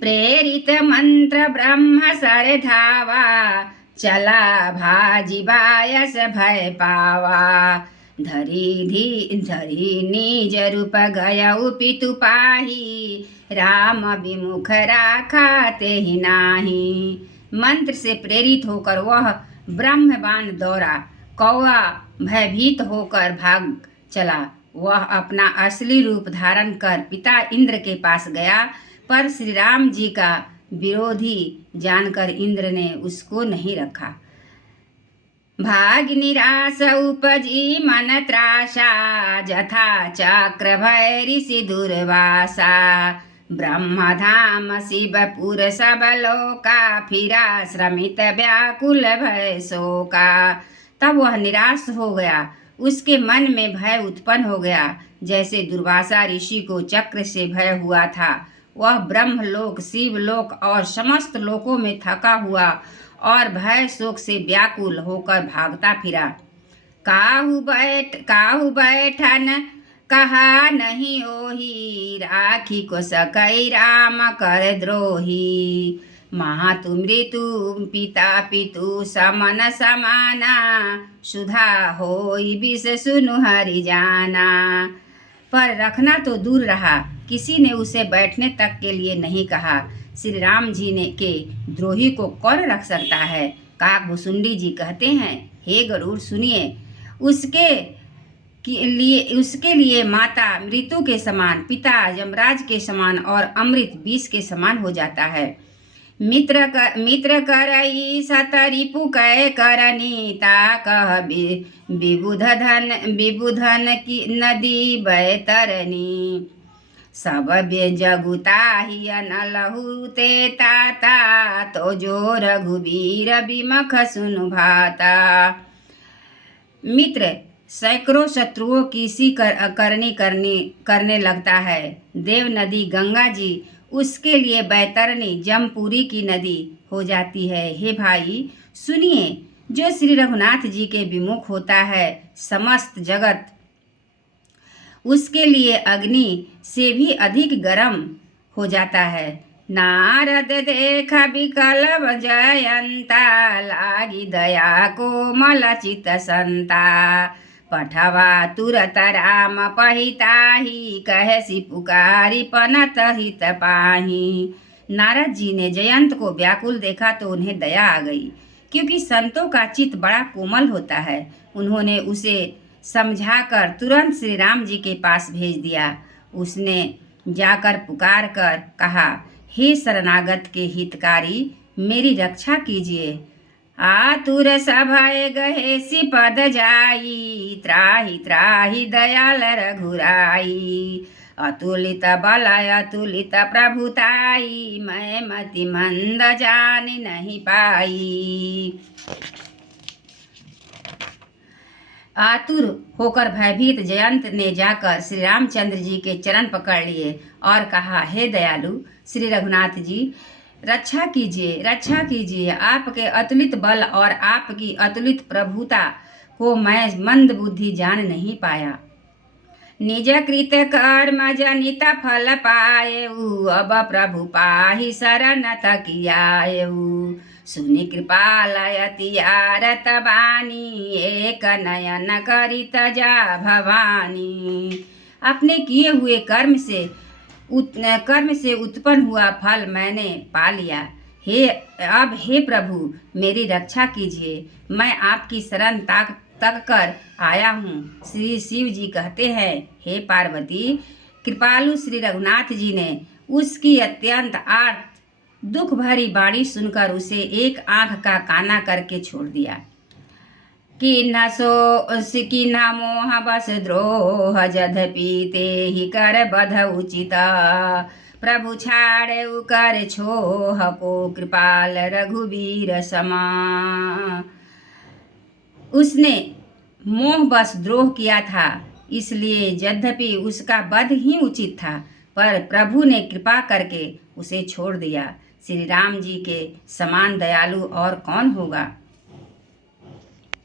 प्रेरित मंत्र ब्रह्म सर धावा, चला भाजी बायस भय पावा। धरी निज रूप गयउ पितु पाही, राम विमुख राखा तेहि नाही। मंत्र से प्रेरित होकर वह ब्रह्मबाण दौड़ा। कौआ भयभीत होकर भाग चला। वह अपना असली रूप धारण कर पिता इंद्र के पास गया, पर श्री राम जी का विरोधी जानकर इंद्र ने उसको नहीं रखा। भाग निराश उपजी मन त्रासा, जथा चक्र भय ऋषि दुर्वासा। ब्रह्मधाम शिवपुर सब लोका, फिरा श्रमित व्याकुल भय शोका। तब वह निराश हो गया, उसके मन में भय उत्पन्न हो गया, जैसे दुर्वासा ऋषि को चक्र से भय हुआ था। वह ब्रह्मलोक, शिवलोक और समस्त लोकों में थका हुआ और भय शोक से व्याकुल होकर भागता फिरा। काहू बैठन कहा नहीं ओही, राखी को सकई राम कर द्रोही। महातु मृत्यु पिता पितु समन समाना, सुधा होई विष सुनु हरि जाना। पर रखना तो दूर रहा, किसी ने उसे बैठने तक के लिए नहीं कहा। श्री राम जी ने के द्रोही को कौन रख सकता है। काकभुसुंडी जी कहते हैं, हे गरुड़ सुनिए, उसके लिए माता मृत्यु के समान, पिता यमराज के समान और अमृत विष के समान हो जाता है। मित्र करई सतरिपु कै करनीता, कह विबुधन की नदी बैतरनी। सब जगुताहि न लहु ते ताता, तो जो रघुबीर विमख सुनु भाता। मित्र सैकड़ों शत्रुओं की सी करने लगता है। देव नदी गंगा जी उसके लिए बैतरनी जमपुरी की नदी हो जाती है। हे भाई सुनिए, जो श्री रघुनाथ जी के विमुख होता है, समस्त जगत उसके लिए अग्नि से भी अधिक गर्म हो जाता है। नारद देखा विकल जयंता, लागी दया कोमल चित संता। पठवा तुरत राम पहिताही, कहसी पुकारी पनत हित पाही। नारद जी ने जयंत को व्याकुल देखा तो उन्हें दया आ गई, क्योंकि संतों का चित्त बड़ा कोमल होता है। उन्होंने उसे समझाकर तुरंत श्री राम जी के पास भेज दिया। उसने जाकर पुकार कर कहा, हे शरणागत के हितकारी, मेरी रक्षा कीजिए। आतुर सभय गहेसी पद जाई, त्राहि त्राहि दयाल रघुराई। अतुलित बल अतुलित प्रभुताई, मैं मति मंद जान नहीं पाई। आतुर होकर भयभीत जयंत ने जाकर श्री रामचंद्र जी के चरण पकड़ लिए और कहा, हे दयालु श्री रघुनाथ जी, रक्षा कीजिए। आपके अतुलित बल और आपकी अतुलित प्रभुता को मैं मंद बुद्धि जान नहीं पाया। निज कृत कर्म जनित फल पाएऊ, अब प्रभु पाहि शरण तकियाएऊ। सुनि कृपाल अति आरत बानी, एक नयन करित जा भवानी। अपने किए हुए कर्म से उत्पन्न हुआ फल मैंने पा लिया। हे प्रभु मेरी रक्षा कीजिए, मैं आपकी शरण तक कर आया हूँ। श्री शिव जी कहते हैं, हे पार्वती, कृपालु श्री रघुनाथ जी ने उसकी अत्यंत आर्त दुख भरी बाणी सुनकर उसे एक आंख का काना करके छोड़ दिया। किन्हा मोह बस द्रोह, जधपि तेहि कर बध उचित। प्रभु छाड़े कर छोह, को कृपाल रघुबीर समा। उसने मोह बस द्रोह किया था, इसलिए यद्यपि उसका वध ही उचित था, पर प्रभु ने कृपा करके उसे छोड़ दिया। श्री राम जी के समान दयालु और कौन होगा।